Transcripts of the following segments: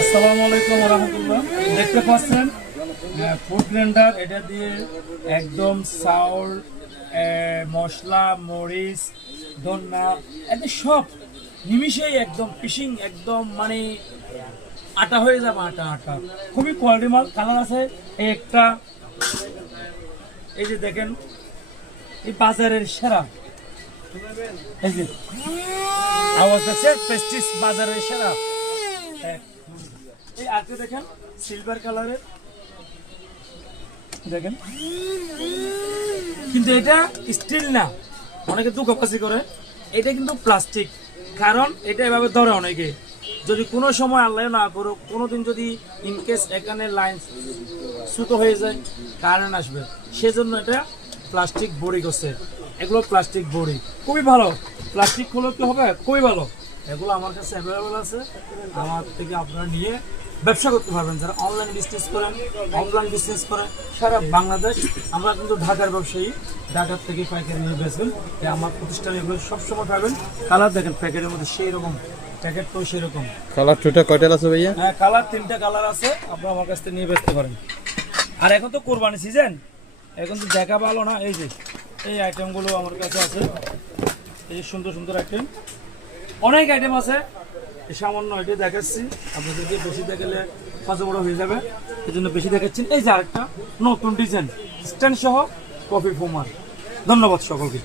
আসসালামু আলাইকুম ওয়া রাহমাতুল্লাহ। দেখতে পাচ্ছেন ফুড গ্রাইন্ডার, এটা দিয়ে একদম চাউল, মশলা, মরিচ, ধনিয়া, এটা সব নিমিশেই একদম পিসিং, একদম মানে আটা হয়ে যাবে। আটা আটা খুবই কোয়ালিটি মাল। কালার আছে এই একটা, এই যে দেখেন, এই বাজারের সেরা, এই যে আওয়াজ দেখছে, প্রেস্টিজ বাজারের সেরা। এই আজকে দেখেন সিলভার কালারের, দেখেন, কিন্তু এটা স্টিল না, অনেকে দুঃখপাসি করে। এটা কিন্তু প্লাস্টিক, কারণ এটা এভাবে ধরে অনেকে। যদি কোনো সময় আল্লাহ না করুক, কোনোদিন যদি ইনকেস এখানে লাইন সুতো হয়ে যায়, কারেন্ট আসবে, সেজন্য এটা প্লাস্টিক বড়ি করছে। এগুলো প্লাস্টিক বড়ি খুবই ভালো। প্লাস্টিক হলে কি হবে, খুবই ভালো। এগুলো আমার কাছে অ্যাভেলেবেল আছে, আমার থেকে আপনারা নিয়ে ব্যবসা করতে পারবেন। যারা অনলাইন বিজনেস করেন, অফলাইন বিজনেস করেন, সারা বাংলাদেশ। আমরা কিন্তু ঢাকার ব্যবসায়ী, ঢাকার থেকে পাইকারি নিয়ে বেচবেন। আমার প্রতিষ্ঠানে এগুলো সবসময় পাবেন। কালার দেখেন প্যাকেটের মধ্যে সেই রকম, প্যাকেট তো সেই রকম। কালার দুটো কয়টা আছে ভাইয়া? হ্যাঁ, কালার 3টা কালার আছে, আপনারা আমার কাছ থেকে নিয়ে বেচতে পারেন। আর এখন তো কোরবানি সিজন, এখন তো দেখা ভালো না। এই যে এই আইটেমগুলো আমার কাছে আছে, এই যে সুন্দর সুন্দর আইটেম, অনেক আইটেম আছে। সামান্য এটা দেখাচ্ছি আপনাদেরকে, বেশি দেখালে ফাঁসে বড় হয়ে যাবে, এই জন্য বেশি দেখাচ্ছি। এই যে আরেকটা নতুন ডিজাইন, স্ট্যান্ড সহ কফি ফোমার। ধন্যবাদ সকলকে।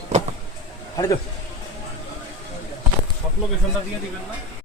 আরে তো সব লোকেশনটা দিয়ে দিবেন না।